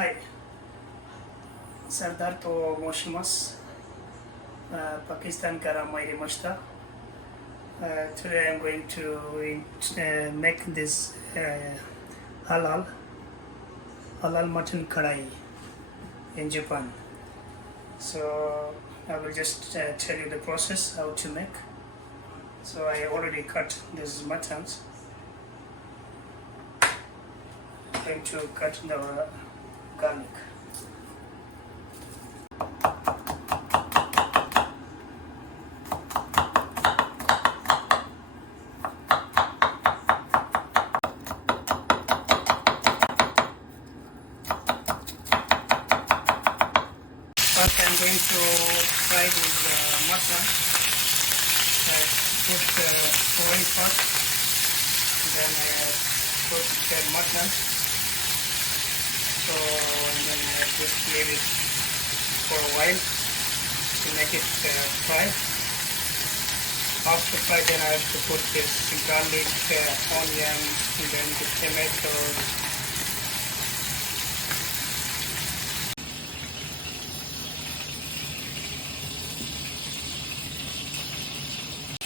Hi, Sardar to Moshimas, Pakistan Kara Mairi Mashta. Today I'm going to make this halal mutton karahi in Japan. So I will just tell you the process how to make. So I already cut these muttons. I'm going to cut the garlic. First I'm going to fry this mutton. I put oil first, then I put the mutton. So and then I just leave it for a while to make it fry. After fry, then I have to put this garlic, onion, and then the tomato.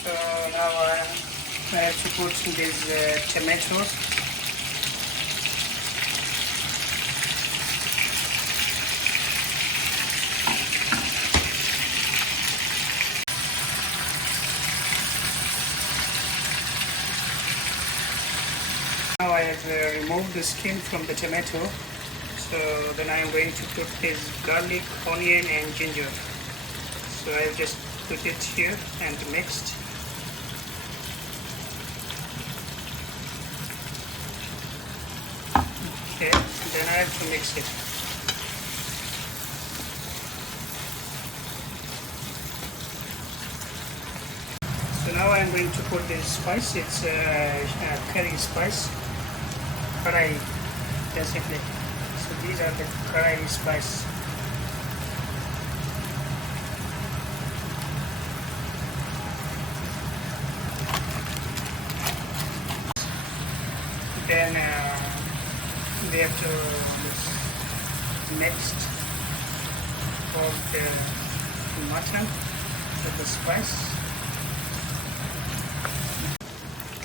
So now I have to put these tomatoes. Now I have removed the skin from the tomato. So then I am going to put this garlic, onion and ginger. So I have just put it here and mixed. Okay, then I have to mix it. So now I'm going to put this spice. It's curry spice, karahi, basically. So these are the karahi spice. Then we have to mix all the mutton with the spice.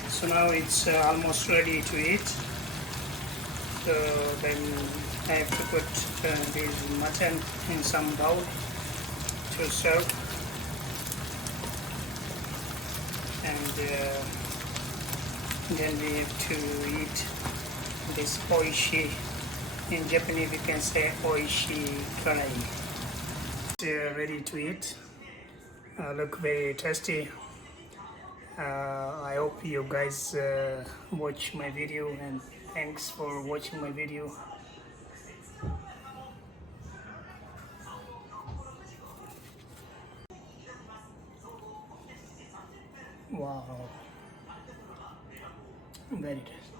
So now it's almost ready to eat. So then I have to put this mutton in some bowl to serve. And then we have to eat this oishi. In Japanese we can say oishi karahi. It's ready to eat. Look very tasty. I hope you guys watch my video, and thanks for watching my video. Wow, very tasty.